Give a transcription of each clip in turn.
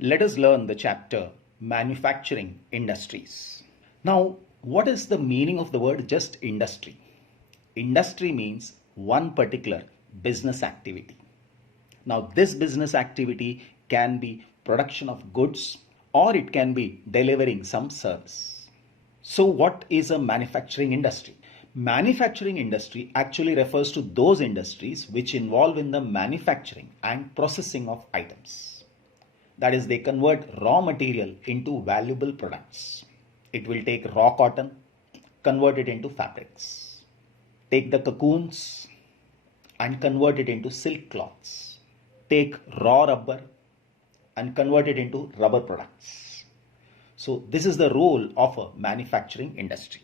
Let us learn the chapter Manufacturing Industries. Now, what is the meaning of the word just industry? Industry means one particular business activity. Now, this business activity can be production of goods or it can be delivering some service. So, what is a manufacturing industry? Manufacturing industry actually refers to those industries which involve in the manufacturing and processing of items. That is, they convert raw material into valuable products. It will take raw cotton, convert it into fabrics. Take the cocoons and convert it into silk cloths. Take raw rubber and convert it into rubber products. So this is the role of a manufacturing industry.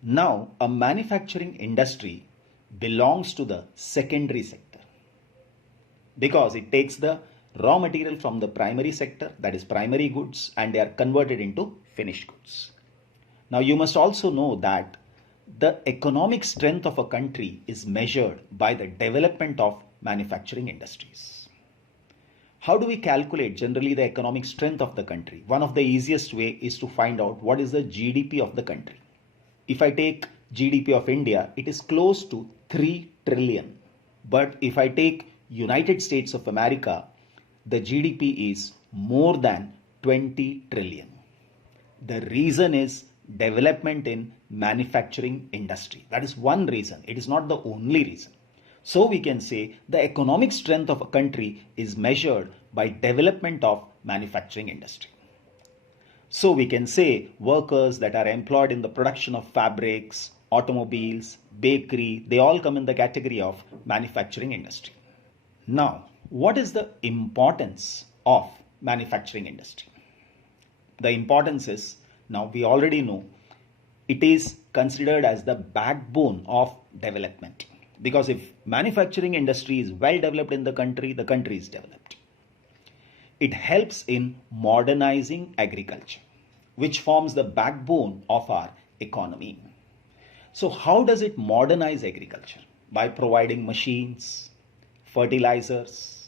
Now, a manufacturing industry belongs to the secondary sector because it takes the raw material from the primary sector, that is primary goods, and they are converted into finished goods. Now, you must also know that the economic strength of a country is measured by the development of manufacturing industries. How do we calculate generally the economic strength of the country? One of the easiest way is to find out what is the GDP of the country. If I take GDP of India, it is close to 3 trillion. But if I take United States of America, the GDP is more than 20 trillion. The reason is development in manufacturing industry. That is one reason. It is not the only reason. So we can say the economic strength of a country is measured by development of manufacturing industry. So we can say workers that are employed in the production of fabrics, automobiles, bakery, they all come in the category of manufacturing industry. Now, what is the importance of manufacturing industry? The importance is, now we already know, it is considered as the backbone of development. Because if manufacturing industry is well developed in the country is developed. It helps in modernizing agriculture, which forms the backbone of our economy. So how does it modernize agriculture? By providing machines, fertilizers.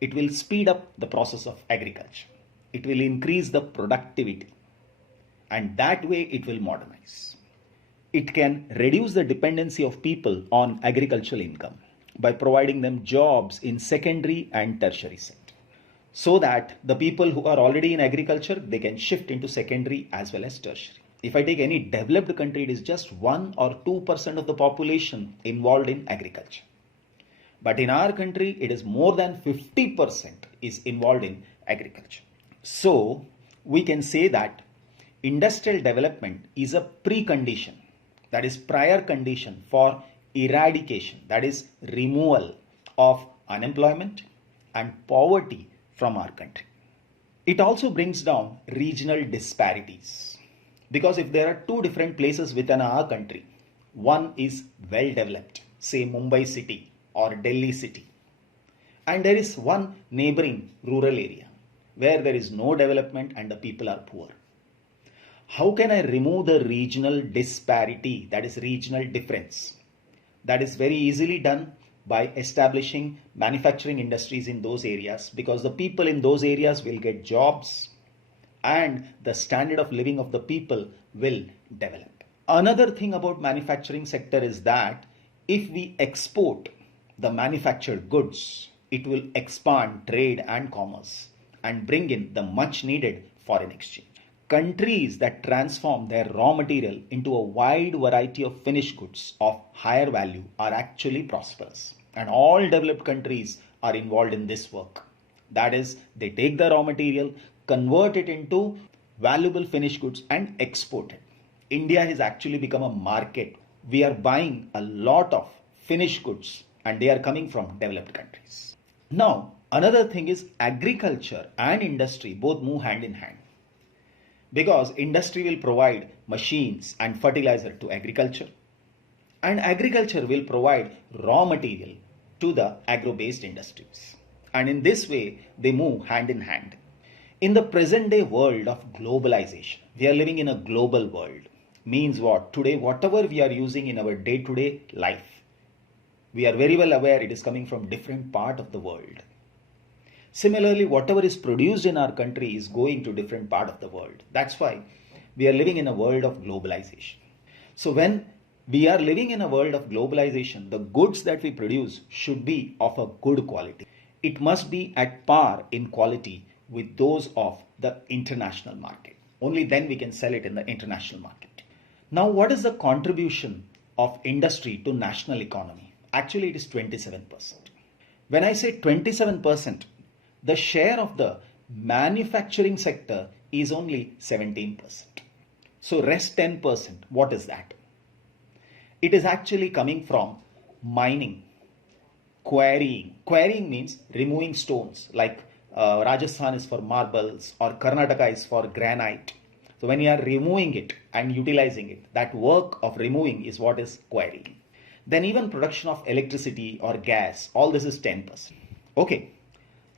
It will speed up the process of agriculture. It will increase the productivity. And that way it will modernize. It can reduce the dependency of people on agricultural income by providing them jobs in secondary and tertiary sector. So that the people who are already in agriculture, they can shift into secondary as well as tertiary. If I take any developed country, it is just 1 or 2% of the population involved in agriculture. But in our country, it is more than 50% is involved in agriculture. So we can say that industrial development is a precondition, that is prior condition for eradication, that is removal of unemployment and poverty from our country. It also brings down regional disparities because if there are two different places within our country, one is well developed, say Mumbai city or Delhi city, and there is one neighboring rural area where there is no development and the people are poor. How can I remove the regional disparity, that is regional difference? That is very easily done by establishing manufacturing industries in those areas, because the people in those areas will get jobs and the standard of living of the people will develop. Another thing about manufacturing sector is that if we export the manufactured goods, it will expand trade and commerce and bring in the much needed foreign exchange. Countries that transform their raw material into a wide variety of finished goods of higher value are actually prosperous. And all developed countries are involved in this work. That is, they take the raw material, convert it into valuable finished goods and export it. India has actually become a market. We are buying a lot of finished goods and they are coming from developed countries. Now, another thing is agriculture and industry both move hand in hand. Because industry will provide machines and fertilizer to agriculture, and agriculture will provide raw material to the agro-based industries. And in this way, they move hand in hand. In the present day world of globalization, we are living in a global world. Means what? Today, whatever we are using in our day-to-day life, we are very well aware it is coming from different part of the world. Similarly, whatever is produced in our country is going to different part of the world. That's why we are living in a world of globalization. So when we are living in a world of globalization, the goods that we produce should be of a good quality. It must be at par in quality with those of the international market. Only then we can sell it in the international market. Now, what is the contribution of industry to national economy? Actually, it is 27%. When I say 27%, the share of the manufacturing sector is only 17%. So rest 10%, what is that? It is actually coming from mining, quarrying. Quarrying means removing stones, like Rajasthan is for marbles or Karnataka is for granite. So when you are removing it and utilizing it, that work of removing is what is quarrying. Then even production of electricity or gas, all this is 10%. Okay.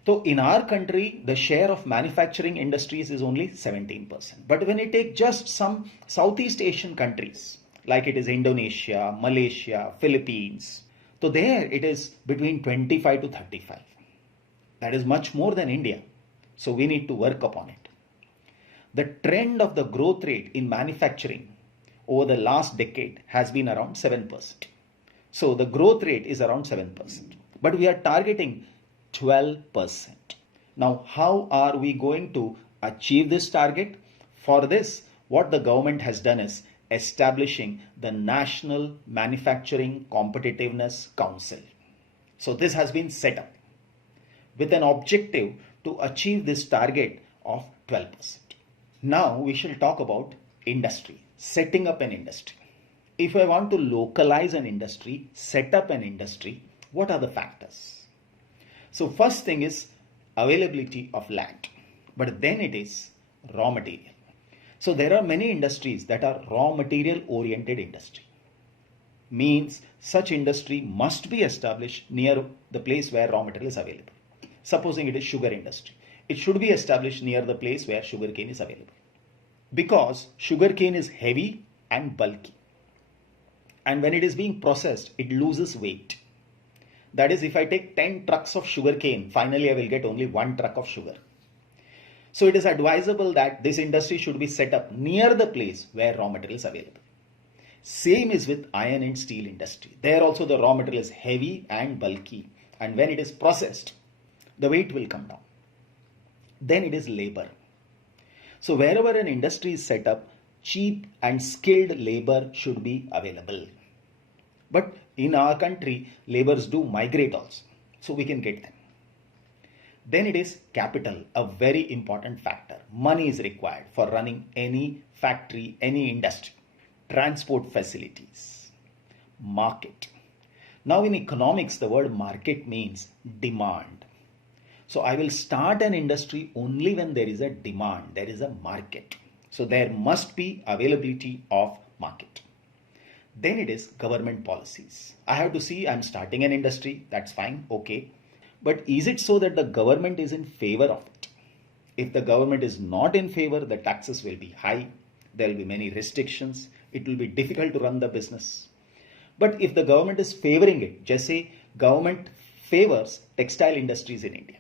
So in our country, the share of manufacturing industries is only 17%. But when you take just some Southeast Asian countries, like it is Indonesia, Malaysia, Philippines, so there it is between 25 to 35. That is much more than India. So we need to work upon it. The trend of the growth rate in manufacturing over the last decade has been around 7%. So the growth rate is around 7%. But we are targeting 12%. Now, how are we going to achieve this target? For this, what the government has done is establishing the National Manufacturing Competitiveness Council. So this has been set up with an objective to achieve this target of 12%. Now we shall talk about industry, setting up an industry. If I want to localize an industry, set up an industry, what are the factors? So first thing is availability of land, but then it is raw material. So there are many industries that are raw material oriented industry. Means such industry must be established near the place where raw material is available. Supposing it is sugar industry, it should be established near the place where sugarcane is available. Because sugarcane is heavy and bulky. And when it is being processed, it loses weight. That is, if I take 10 trucks of sugarcane, finally I will get only 1 truck of sugar. So it is advisable that this industry should be set up near the place where raw material is available. Same is with iron and steel industry. There also the raw material is heavy and bulky. And when it is processed, the weight will come down. Then it is labor. So wherever an industry is set up, cheap and skilled labor should be available. But in our country, laborers do migrate also. So we can get them. Then it is capital, a very important factor. Money is required for running any factory, any industry. Transport facilities, market. Now in economics, the word market means demand. So I will start an industry only when there is a demand, there is a market. So there must be availability of market. Then it is government policies. I have to see I'm starting an industry, that's fine, okay. But is it so that the government is in favor of it? If the government is not in favor, the taxes will be high, there will be many restrictions, it will be difficult to run the business. But if the government is favoring it, just say government favors textile industries in India.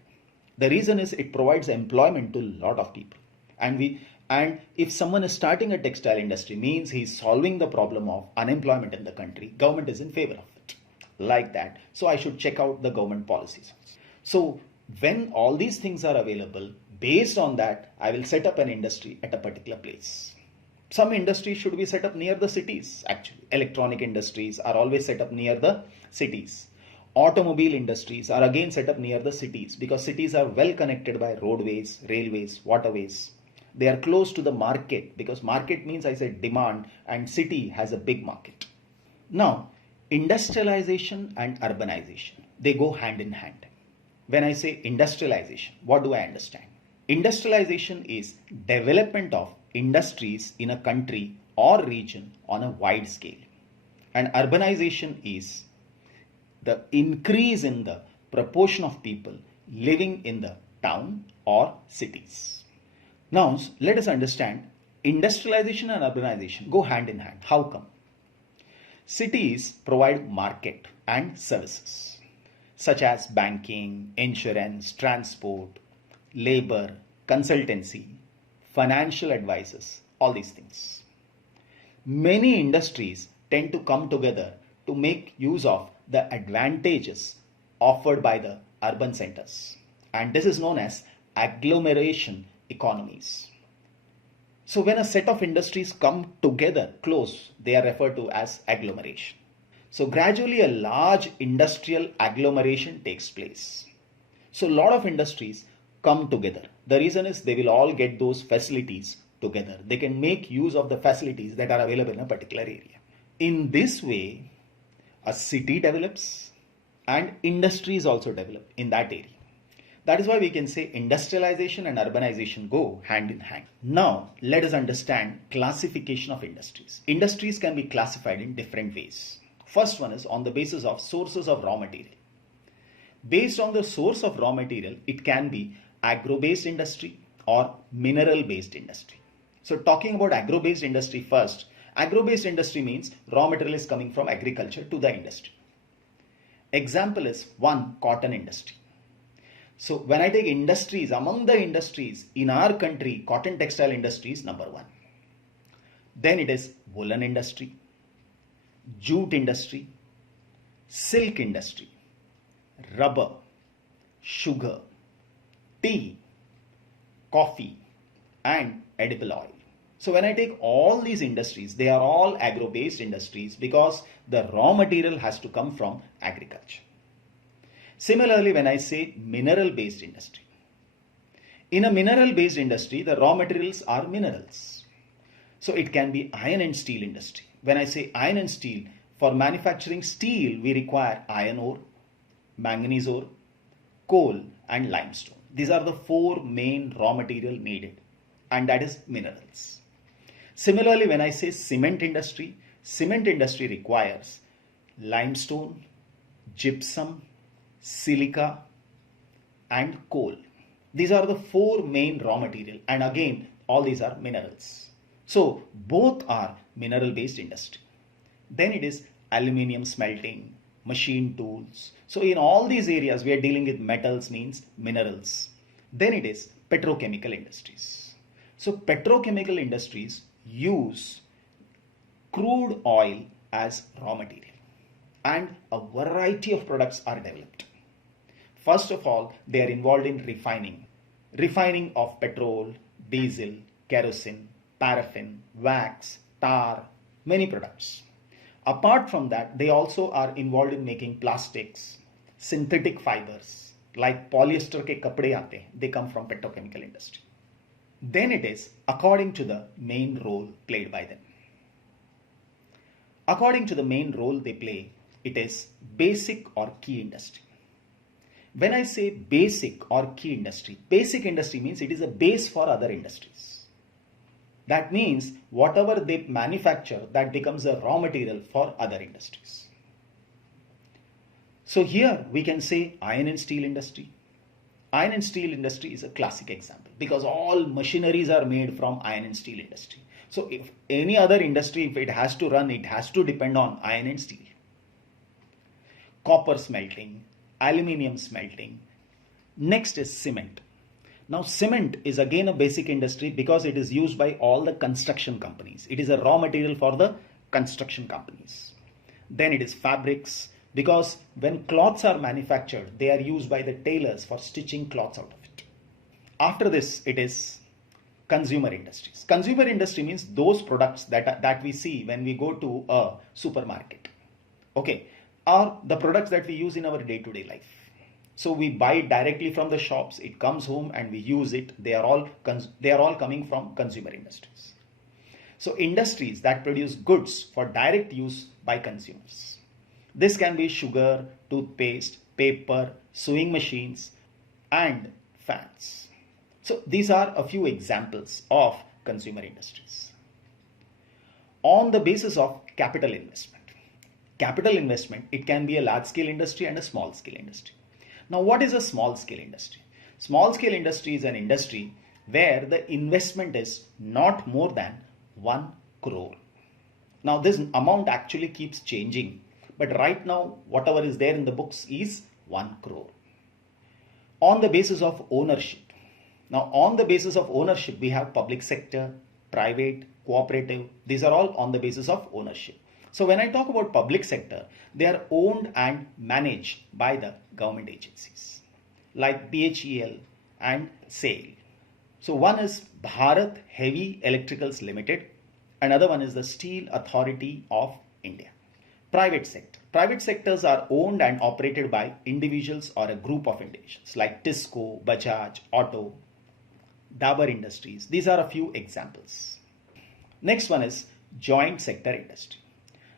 The reason is it provides employment to a lot of people. And if someone is starting a textile industry, means he is solving the problem of unemployment in the country, government is in favor of it. Like that. So I should check out the government policies. So when all these things are available, based on that, I will set up an industry at a particular place. Some industries should be set up near the cities, actually. Electronic industries are always set up near the cities. Automobile industries are again set up near the cities because cities are well connected by roadways, railways, waterways. They are close to the market because market means I said demand and city has a big market. Now, industrialization and urbanization, they go hand in hand. When I say industrialization, what do I understand? Industrialization is development of industries in a country or region on a wide scale. And urbanization is the increase in the proportion of people living in the town or cities. Now, let us understand industrialization and urbanization go hand in hand. How come? Cities provide market and services. such as banking, insurance, transport, labor, consultancy, financial advisors, all these things. Many industries tend to come together to make use of the advantages offered by the urban centers. And this is known as agglomeration economies. So when a set of industries come together close, they are referred to as agglomeration. So gradually a large industrial agglomeration takes place. So a lot of industries come together. The reason is they will all get those facilities together. They can make use of the facilities that are available in a particular area. In this way, a city develops and industries also develop in that area. That is why we can say industrialization and urbanization go hand in hand. Now, let us understand classification of industries. Industries can be classified in different ways. First one is on the basis of sources of raw material. Based on the source of raw material, it can be agro-based industry or mineral-based industry. So talking about agro-based industry first, agro-based industry means raw material is coming from agriculture to the industry. Example is one, cotton industry. So when I take industries, among the industries in our country, cotton textile industry is number one. Then it is woolen industry, jute industry, silk industry, rubber, sugar, tea, coffee, and edible oil. So when I take all these industries, they are all agro-based industries because the raw material has to come from agriculture. Similarly, when I say mineral-based industry, in a mineral-based industry, the raw materials are minerals. So it can be iron and steel industry. When I say iron and steel, for manufacturing steel, we require iron ore, manganese ore, coal, and limestone. These are the four main raw material needed, and that is minerals. Similarly, when I say cement industry requires limestone, gypsum, silica, and coal. These are the four main raw material, and again all these are minerals. So both are mineral based industry. Then it is aluminium smelting, machine tools. So in all these areas we are dealing with metals, means minerals. Then it is petrochemical industries. So petrochemical industries use crude oil as raw material, and a variety of products are developed. First of all, they are involved in refining of petrol, diesel, kerosene, paraffin, wax, tar, many products. Apart from that, they also are involved in making plastics, synthetic fibers, like polyester ke kapde aate hain, they come from petrochemical industry. Then it is according to the main role played by them. According to the main role they play, it is basic or key industry. When I say basic or key industry, basic industry means it is a base for other industries. That means whatever they manufacture, that becomes a raw material for other industries. So here we can say iron and steel industry. Iron and steel industry is a classic example because all machineries are made from iron and steel industry. So if any other industry, if it has to run, it has to depend on iron and steel. Copper smelting, aluminium smelting. Next is cement. Now cement is again a basic industry because it is used by all the construction companies. It is a raw material for the construction companies. Then it is fabrics, because when cloths are manufactured, they are used by the tailors for stitching cloths out of it. After this, it is consumer industries. Consumer industry means those products that we see when we go to a supermarket. Okay, are the products that we use in our day-to-day life. So we buy it directly from the shops, it comes home and we use it. They are all coming from consumer industries. So industries that produce goods for direct use by consumers. This can be sugar, toothpaste, paper, sewing machines, and fans. So these are a few examples of consumer industries. On the basis of capital investment. Capital investment, it can be a large scale industry and a small scale industry. Now what is a small scale industry? Small scale industry is an industry where the investment is not more than 1 crore. Now this amount actually keeps changing. But right now, whatever is there in the books is 1 crore. On the basis of ownership. Now, on the basis of ownership, we have public sector, private, cooperative. These are all on the basis of ownership. So when I talk about public sector, they are owned and managed by the government agencies like BHEL and SAIL. So one is Bharat Heavy Electricals Limited. Another one is the Steel Authority of India. Private sector. Private sectors are owned and operated by individuals or a group of individuals like Tisco, Bajaj, Auto, Dabur Industries. These are a few examples. Next one is joint sector industry.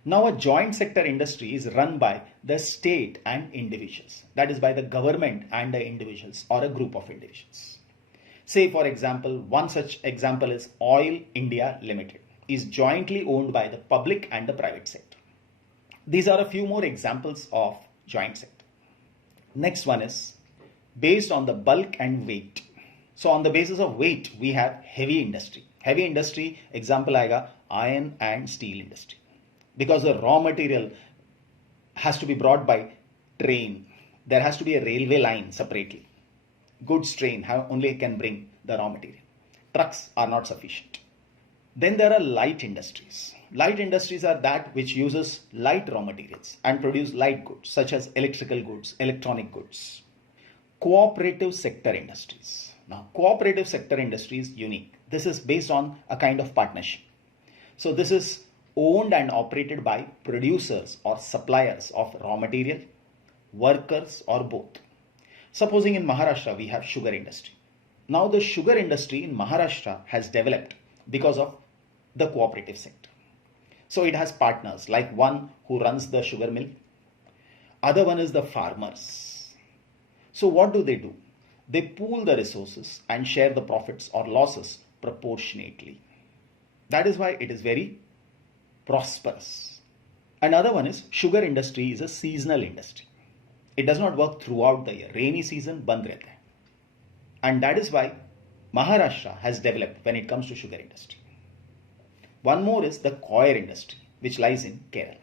Now a joint sector industry is run by the state and individuals. That is by the government and the individuals or a group of individuals. Say for example, one such example is Oil India Limited is jointly owned by the public and the private sector. These are a few more examples of joint sector. Next one is based on the bulk and weight. So on the basis of weight, we have heavy industry. Heavy industry example आएगा iron and steel industry. Because the raw material has to be brought by train. There has to be a railway line separately. Goods train only can bring the raw material. Trucks are not sufficient. Then there are light industries. Light industries are that which uses light raw materials and produce light goods such as electrical goods, electronic goods. Cooperative sector industries. Now, cooperative sector industry is unique. This is based on a kind of partnership. So this is owned and operated by producers or suppliers of raw material, workers or both. Supposing in Maharashtra we have sugar industry. Now the sugar industry in Maharashtra has developed because of the cooperative sector. So it has partners like one who runs the sugar mill, other one is the farmers. So what do? They pool the resources and share the profits or losses proportionately. That is why it is very prosperous. Another one is sugar industry is a seasonal industry. It does not work throughout the year. Rainy season band rehta hai. And that is why Maharashtra has developed when it comes to sugar industry. One more is the Coir Industry, which lies in Kerala.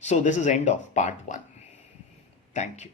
So this is end of part 1. Thank you.